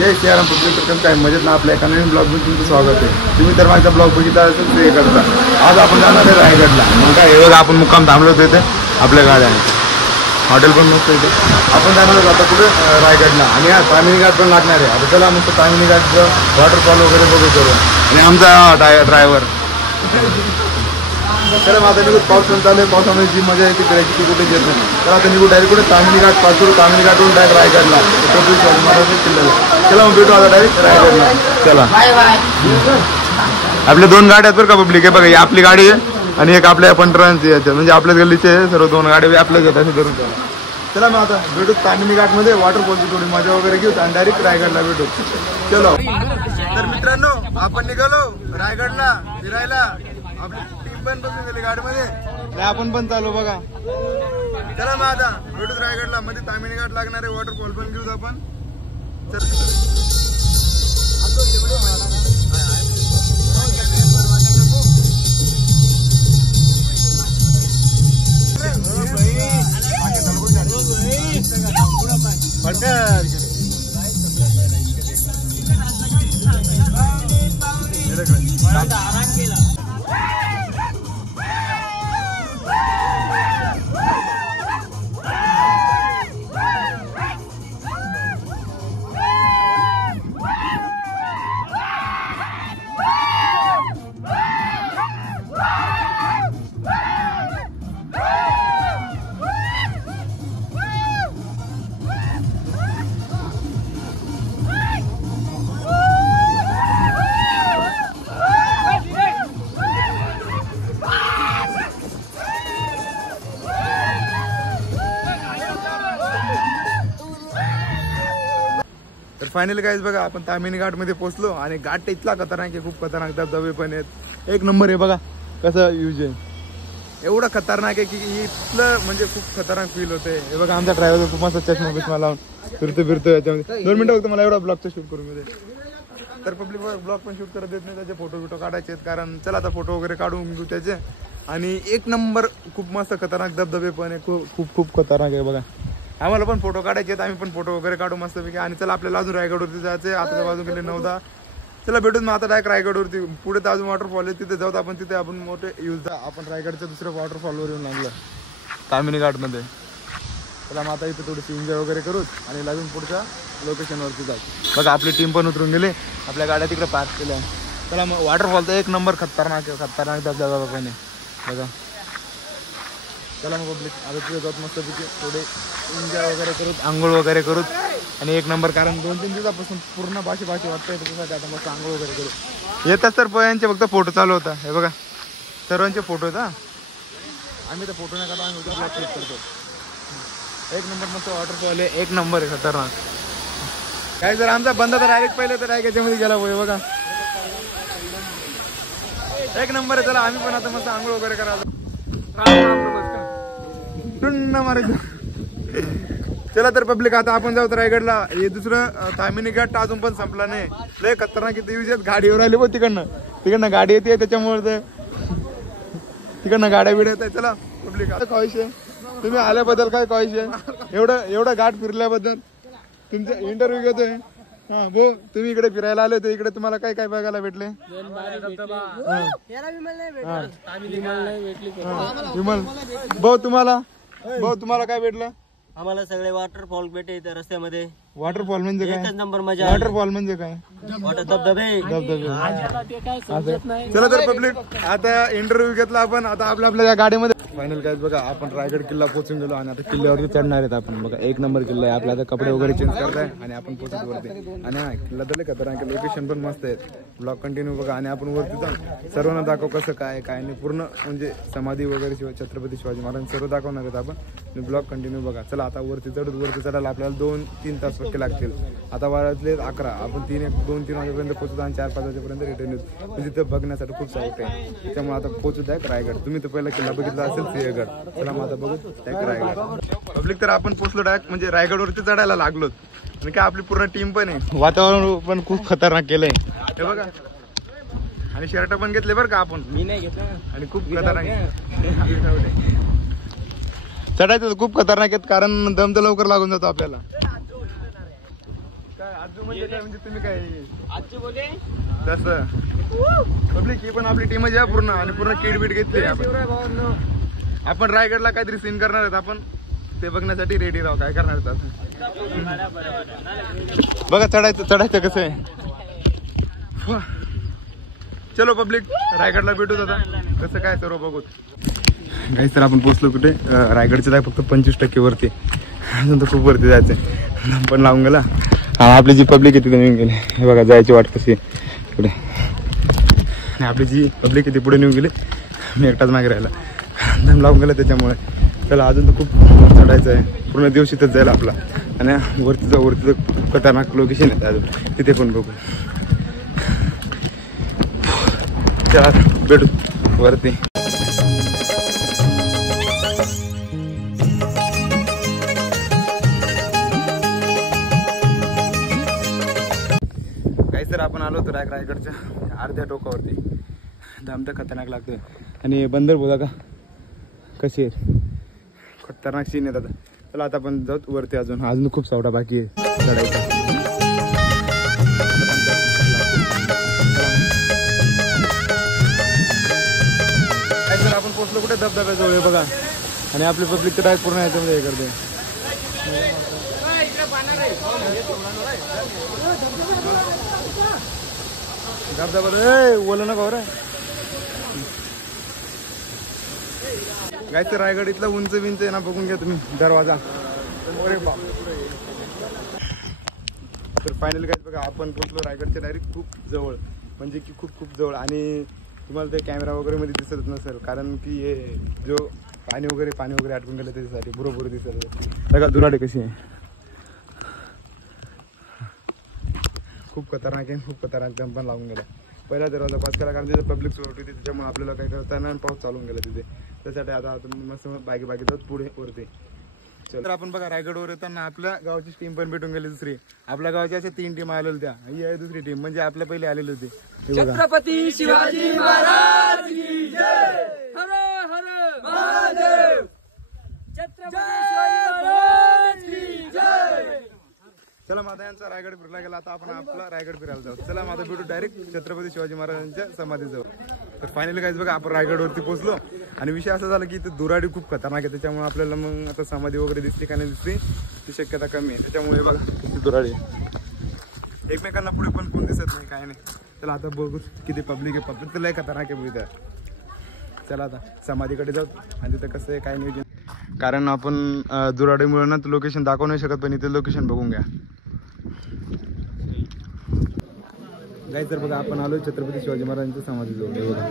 जय Shriram public, प्रथम काय मजेत ना. आपल्या एका नवीन ब्लॉगमध्ये तुमचं स्वागत आहे. तुम्ही तर माझा ब्लॉग बघितला असेल ते करता. आज आपण जाणार आहे रायगडला. मग काय हे बघा, आपण मुक्काम थांबलो होतो इथे आपल्या गाड्या, हॉटेल पण मस्त इथे. आपण जाणार आहोत आता कुठे, रायगडला. आणि हा तामिनी घाट पण लागणार आहे. आता चला मस्त तामिनी घाटचं वॉटरफॉल वगैरे बघू करू. आणि आमचा ड्रायव्हर चला मग आता निघून. पाऊस पण चालू आहे. पावसामध्ये जी मजा येते करायची ती कुठे घेत नाही. तर आता निघू डायरेक्ट कुठे तामिनी घाट पास करू. तामिनी घाटवरून डायरेक्ट रायगडला किल्ल्याला. चला मग भेटू आता डायरेक्ट रायगडला. चला. आपल्या 2 गाड्या आहेत बरं का पब्लिक. आहे बघा, ही आपली गाडी आहे आणि एक आपल्या पंढरांची याच्या, म्हणजे आपल्याच गल्लीचे सर्व 2 गाड्या आपल्याच येतात असे धरून. चला मग आता भेटू तामिनी घाटमध्ये. वॉटरफॉलची थोडी मजा वगैरे घेऊ आणि डायरेक्ट रायगडला भेटू. चलो. तर मित्रांनो, आपण निघालो रायगडला फिरायला. आपली टीम पण बसून गेली गाडीमध्ये, आपण पण चालू बघा. चला मग आता भेटूच रायगडला. मध्ये तामिनी घाट लागणार आहे. वॉटरफॉल पण घेऊ आपण. फायनली गाईज बघा, आपण तामिनी घाट मध्ये पोहोचलो. आणि घाट इतला खतरनाक आहे, खूप खतरनाक धबधबे पण आहेत. एक नंबर आहे बघा कसं यूज आहे. एवढं खतरनाक आहे की इथलं म्हणजे खूप खतरनाक फील होते. हे बघा, आमचा ड्रायव्हर खूप मस्त चष्मा बिस्मा लावून फिरतो याच्यामध्ये. 2 मिनिटं फक्त मला एवढा ब्लॉगचं शूट करून दे. तर पब्लिक ब्लॉग पण शूट करत देत नाही, त्याचे फोटो काढायचे आहेत. कारण चला आता फोटो वगैरे काढून घेऊ त्याचे. आणि एक नंबर खूप मस्त खतरनाक धबधबे पण आहे. खूप खतरनाक आहे बघा. आम्हाला पण फोटो काढायचे आहेत. आम्ही पण फोटो वगैरे काढू मस्तपैकी. आणि चला आपल्याला अजून रायगडवरती जायचं. आता बाजू गेले 9-10. चला भेटून मग आता डायरेक्ट रायगडवरती. पुढे तर अजून वॉटरफॉल आहे, तिथे जाऊ आपण. तिथे आपण मोठे यूज आपण रायगडच्या दुसऱ्या वॉटरफॉलवर येऊन लागलं तामिनी घाटमध्ये. चला मग आता इथे थोडीशी एन्जॉय वगैरे करू आणि लागून पुढच्या लोकेशनवरती जाऊ. बघा आपली टीम पण उतरून गेली. आपल्या गाड्या तिकडे पार्क केल्या. चला मग वॉटरफॉल तर एक नंबर खतरनाक धबधबा पण आहे बघा. चला मग पब्लिक आता तिथे जात मस्त तिथे थोडे एन्जॉय वगैरे करूत, आंघोळ वगैरे करूत. आणि एक नंबर, कारण 2-3 दिवसापासून पूर्ण भाषी वाटतंय त्याच्यासाठी आता मस्त आंघोळ वगैरे करू. येतात तर यांचे फक्त फोटो चालू होता. हे बघा सर्वांचे फोटो आहेत. आम्ही तर फोटो नाही काढतो, आम्ही उद्या ब्लॉग शूट करतो. एक नंबर मस्त वॉटरफॉल आहे, एक नंबर आहे खतरनाक. काय जर आमचा बंद तर डायरेक्ट पहिले तर याच्यामध्ये गेला होय बघा. एक नंबर आहे. चला आम्ही पण आता मस्त आंघोळ वगैरे करायला. चला तर पब्लिक आता आपण जाऊ रायगडला. हे दुसरं तामिनी घाट अजून पण संपला नाही. लय खतरनाक किती विषय. गाडीवर आले पण तिकडनं गाडी येते, त्याच्यामुळे तिकडनं गाड्या बिड्या येत. चला पब्लिक आता काय विषय, तुम्ही आल्याबद्दल काय विषय, एवढं घाट फिरल्याबद्दल तुमचा इंटरव्ह्यू घेतोय. हा भाऊ, तुम्ही इकडे फिरायला आले होते, इकडे तुम्हाला काय बघायला भेटले? भाऊ तुम्हाला काय भेटलं? आम्हाला सगळे वॉटरफॉल भेटे इथे रस्त्यामध्ये. वॉटरफॉल म्हणजे काय? एकच नंबर मजा. वॉटरफॉल म्हणजे काय? धबधबे. चला तर पब्लिक आता इंटरव्ह्यू घेतला आपण. आता आपल्या या गाडीमध्ये फायनल काय बघा, आपण रायगड किल्ला पोहोचून गेलो. आणि आता किल्ल्यावरती चढणार आहेत आपण. बघा एक नंबर किल्ला आहे. आपल्या आता कपडे वगैरे चेंज करताय आणि आपण पोहोचत वरती. आणि हा किल्ला तर खतरनाक, लोकेशन पण मस्त आहेत. ब्लॉग कंटिन्यू बघा. आणि आपण वरती जाऊन सर्वांना दाखव कसं काय नाही. पूर्ण म्हणजे समाधी वगैरे छत्रपती शिवाजी महाराज सर्व दाखवणार आहेत आपण. ब्लॉग कंटिन्यू बघा. चला आता वरती चढायला आपल्याला 2-3 तास पक्के लागतील. आता वाजले 11. आपण 2-3 वाजेपर्यंत पोहोचतो आणि 4-5 वाजेपर्यंत रिटर्न येतो. म्हणजे तिथं बघण्यासाठी खूप साईट आहे. त्यामुळे आता पोहोचू द्या रायगड. तुम्ही तर पहिला किल्ला बघितला असेल सिंहगड. चला मग आता बघू त्या रायगड. पब्लिक तर आपण पोहोचलो डायरेक्ट म्हणजे रायगडवरती चढायला लागलो. आणि काय आपली पूर्ण टीम पण आहे. वातावरण पण खूप खतरनाक केलंय हे बघा. आणि शर्ट पण घेतले बरं का आपण. मी नाही घेतलं. आणि खूप खतरनाक चढायचं खूप खतरनाक आहेत. कारण दम तर लवकर लागून जातो आपल्याला. काय आजू म्हणजे काय म्हणजे तुम्ही काय तसं पब्लिक ही पण आपली टीमच आहे पूर्ण आणि पूर्ण किट बीट घेतली आपण रायगडला काहीतरी सीन करणार आहेत आपण ते बघण्यासाठी रेडी राहू काय करणार आहेत बघा चढायचं कसं आहे चलो पब्लिक रायगडला भेटू आता कसं काय सर्व बघू काहीच तर आपण पोहोचलो कुठे रायगडचं जाय फक्त 25% वरती अजून तर खूप वरती जायचंय पण लावून गेला आपली जी पब्लिक आहे तिथे निघून गेली हे बघा जायची वाट कशी पुढे आणि आपली जी पब्लिक आहे ती पुढे निघून गेली मी एकटाच मागे राहिला दम लावून गेला त्याच्यामुळे त्याला अजून तर खूप चढायचं आहे पूर्ण दिवस इथंच जायला आपला आणि वरती खतरनाक लोकेशन आहे अजून तिथे पण बघू चला भेटू वरती तर आपण आलो होतो रायगडच्या अर्ध्या टोकावरती दम तर खतरनाक लागतोय आणि बंदर बोला का कशी आहे खतरनाक सीन आहेत आता चला आता आपण जाऊ वरती अजून खूप सावडा बाकी आहे चढायचा तर आपण पोहोचलो कुठे धबधब्याजवळ आहे बघा आणि आपली पब्लिक तर डायरेक्ट पूर्ण याच्यामध्ये हे करते धबधबा ओलं नका हो रे गायचं रायगड इथला उंच विंच आहे ना बघून घ्या तुम्ही दरवाजा तर फायनल काय बघा आपण पोहोचलो रायगडच्या डायरेक्ट खूप जवळ म्हणजे की खूप जवळ आणि तुम्हाला ते कॅमेरा वगैरे मध्ये दिसत नसेल कारण की हे जो पाणी वगैरे अटकून गेलं त्याच्यासाठी बरोबर दिसत बघा दुराडे कशी आहे खूप खतरनाक आहे खूप खतरनाक दम पण लावून गेला पहिला दरवाजा पास केला कारण तिथे पब्लिक सोडत होती त्याच्यामुळे आपल्याला काही करता नाही पाऊस चालून गेला तिथे त्यासाठी आता मस्त बाकी जात पुढे वरती तर आपण बघा रायगडवर येताना आपल्या गावाची टीम पण भेटून गेली दुसरी आपल्या गावाची अशा 3 टीम आलेल्या त्या ही आहे दुसरी टीम म्हणजे आपल्या पहिले आलेली होती छत्रपती शिवाजी महाराज की जय हर हर महादेव छत्रपती शिवाजी महाराज की जय चला माझा यांचा रायगड फिरला गेला आता आपण आपला रायगड फिरायला जाऊ चला माझा भेटू डायरेक्ट छत्रपती शिवाजी महाराजांच्या समाधीजवळ तर फायनली काहीच बघा आपण रायगडवरती पोहोचलो आणि विषय असा झाला की इथे दुराडी खूप खतरनाक आहे त्याच्यामुळे आपल्याला मग आता समाधी वगैरे दिसली का नाही दिसली ती शक्यता कमी आहे त्याच्यामुळे बघा किती दुराडी एकमेकांना पुढे पण कोण दिसत नाही काय नाही चला आता बघू किती पब्लिक आहे पब्लिक तर लय खतरनाक आहे इथं चला आता समाधीकडे जाऊ आणि तिथं कसं आहे काय नियोजन कारण आपण दुराडीमुळे ना लोकेशन दाखवू नाही शकत पण इथे लोकेशन बघून घ्या गाय तर बघा आपण आलो छत्रपती शिवाजी महाराजांच्या समाधीजवळ बघा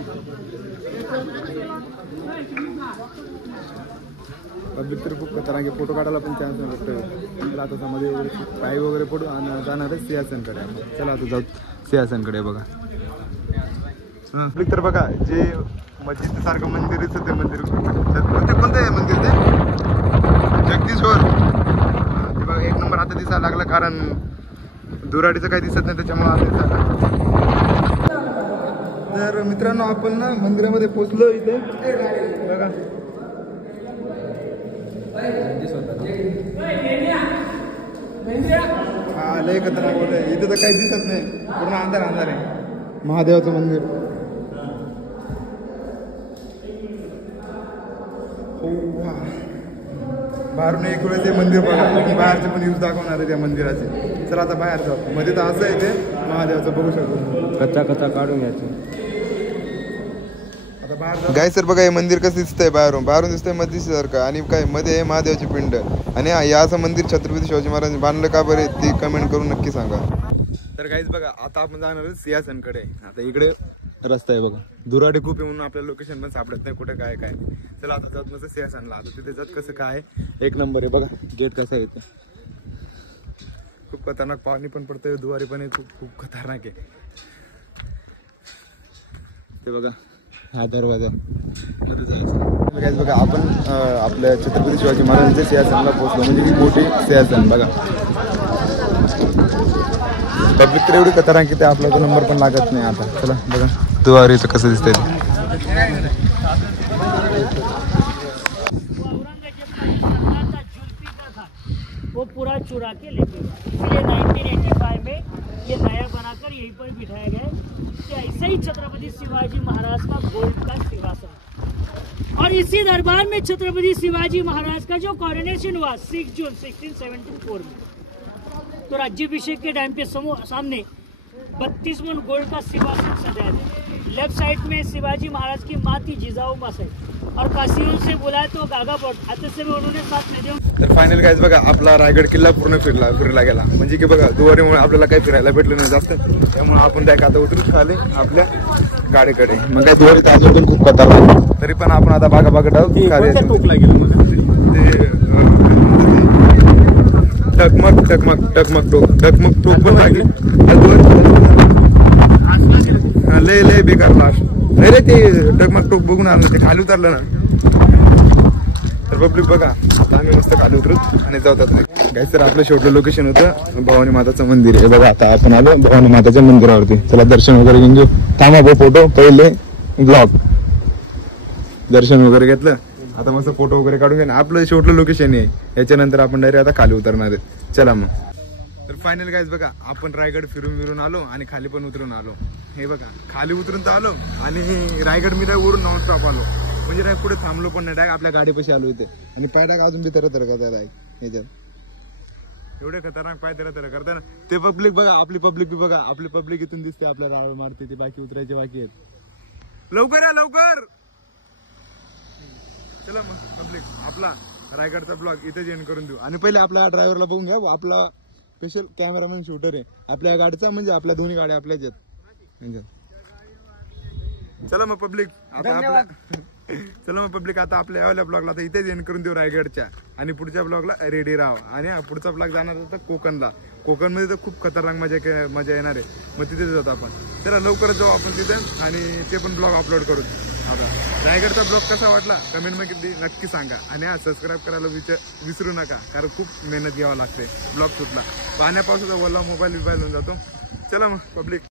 पब्लिक तर खूप खतरनाक आहे फोटो काढायला पण चान्स नाही भेटतोय आता समाधी वगैरे पायी वगैरे पडू आणि जाणार आहे सिंहासनकडे चला आता जाऊ सिंहासनकडे बघा पब्लिक तर बघा जे मस्जिद सारखं मंदिर आहे ते मंदिर कोणतं आहे मंदिर ते जगदीश्वर ते बघा 1 नंबर आता दिसायला लागलं कारण दुराडीचं काही दिसत नाही त्याच्यामुळे आता दिसायला तर मित्रांनो आपण ना मंदिरामध्ये पोहोचलो इथे बघा हा लय खतरनाक बोलतोय इथे तर काही दिसत नाही पूर्ण अंधार आहे महादेवाचं मंदिर बाहेरून एक वेळेस ते मंदिर बघा बाहेरचे पण यूज दाखवणार आहे त्या मंदिराचे चला आता बाहेर जाऊ मध्ये तर असं आहे ते महादेवाचं बघू शकतो कथा काढून घ्यायचं आता बाहेर गाय सर बघा हे मंदिर कसं दिसतंय बाहेरून दिसतंय मस्जिदसारखं आणि काय मध्ये आहे महादेवाची पिंड आणि या असं मंदिर छत्रपती शिवाजी महाराजांनी बांधलं का बरे ते कमेंट करून नक्की सांगा तर गाईज बघा आता आपण जाणार आहे सिंहासनकडे आता इकडे रस्ता आहे बघा दुराडी खूप आहे म्हणून आपल्याला लोकेशन पण सापडत नाही कुठे काय काय चला आता जात मस्त सिंहासनला आता तिथे जात कसं काय 1 नंबर आहे बघा गेट कसं आहे ते खूप खतरनाक पाणी पण पडतंय दुवारी पण आहे खूप खतरनाक आहे ते बघा हा दरवाजा मध्ये जायचं गाईज बघा आपण आपल्या छत्रपती शिवाजी महाराजांच्या सिंहासनला पोहोचलो म्हणजे की मोठी सिंहासन बघा पब्लिक तर एवढी खतरनाक की ते आपला तो नंबर पण लागत नाही आता चला बघा दुवारीचं कसं दिसतंय वो पूरा चुरा के लेके गया। इसलिए 1985 में ये नया बनाकर यहीं पर बिठाया गया है कि ऐसे ही छत्रपति शिवाजी महाराज का गोल्ड का सिंहासन। और इसी दरबार में छत्रपति शिवाजी महाराज का जो कॉरोनेशन हुआ 6 जून 1674 में, तो राज्याभिषेक के टाइम पे सामने 32 मन गोल्ड का सिंहासन सजाया था। लेफ्ट साइड में शिवाजी महाराज की माँ थी जिजाऊ मासाहेब, और काशीरों से बोला तो गागापोट आता से उन्होंने साथ में तर फायनल गाईज बघा आपला रायगड किल्ला पूर्ण फिरला गेला. म्हणजे की बघा दुवारीमुळे आपल्याला काही फिरायला भेटलं नाही जास्त, त्यामुळे आपण त्या आता उतरून आले आपल्या गाडीकडे. मग काय दुवारी अजून पण खूप खतरनाक, तरी पण आपण आता बागा टोकला गेलो टकमक टोक पण लागली. लय बेकार लास्ट नाही रे, ते टकमक टोक बघून आलं, ते खाली उतरलं ना. तर पब्लिक बघा आता आम्ही मस्त खाली उतरत आणि जातात नाही काय. तर आपलं शेवटलं लोकेशन होतं भवानी माताचं मंदिर आहे. बघा आता आपण आलो भवानी माताच्या मंदिरावरती. चला दर्शन वगैरे घेऊन घेऊ. थांबा भाऊ फोटो पहिले ब्लॉग. दर्शन वगैरे घेतलं, आता मस्त फोटो वगैरे काढून घ्या. आपलं शेवटलं लोकेशन आहे, याच्यानंतर आपण डायरेक्ट आता खाली उतरणार आहे. चला मग. तर फायनल गाईज बघा आपण रायगड फिरून आलो आणि खाली पण उतरून आलो. हे बघा खाली उतरून तर आलो आणि रायगड मी वरून नॉन स्टॉप आलो. म्हणजे नाही पुढे थांबलो पण नाही, डायरेक्ट आपल्या गाडीपाशी आलो इथे. आणि पाय डाग अजून बी तर करता ह्याच्यात एवढे खतरनाक पाय तर करता ना. ते पब्लिक बघा, आपली पब्लिक बी बघा, आपली पब्लिक इथून दिसते आपल्या राळ मारते. ते बाकी उतरायचे बाकी आहेत. लवकर या लवकर. चला मग पब्लिक आपला रायगडचा ब्लॉग इथे एंड करून देऊ. आणि पहिले आपल्या ड्रायव्हरला बघून घ्या, आपला स्पेशल कॅमेरामॅन शूटर आहे आपल्या गाडीचा. म्हणजे आपल्या दोन्ही गाड्या आपल्याच आहेत. चला मग पब्लिक आता आपल्या यावल्या ब्लॉगला आता इथेच एंड करून देऊ रायगडच्या. आणि पुढच्या ब्लॉगला रेडी राहा. आणि पुढचा ब्लॉग जाणार होता कोकणला. कोकणमध्ये तर खूप खतरनाक मजा येणार आहे. मग तिथे जातो आपण. चला लवकरच जाऊ आपण तिथे आणि ते पण ब्लॉग अपलोड करू. आता रायगडचा ब्लॉग कसा वाटला कमेंट मध्ये नक्की सांगा. आणि हा सबस्क्राईब करायला विसरू नका, कारण खूप मेहनत घ्यावं लागते ब्लॉग शूटला. पाण्या पावसाचा वल्ला मोबाईल होऊन जातो. चला मग पब्लिक.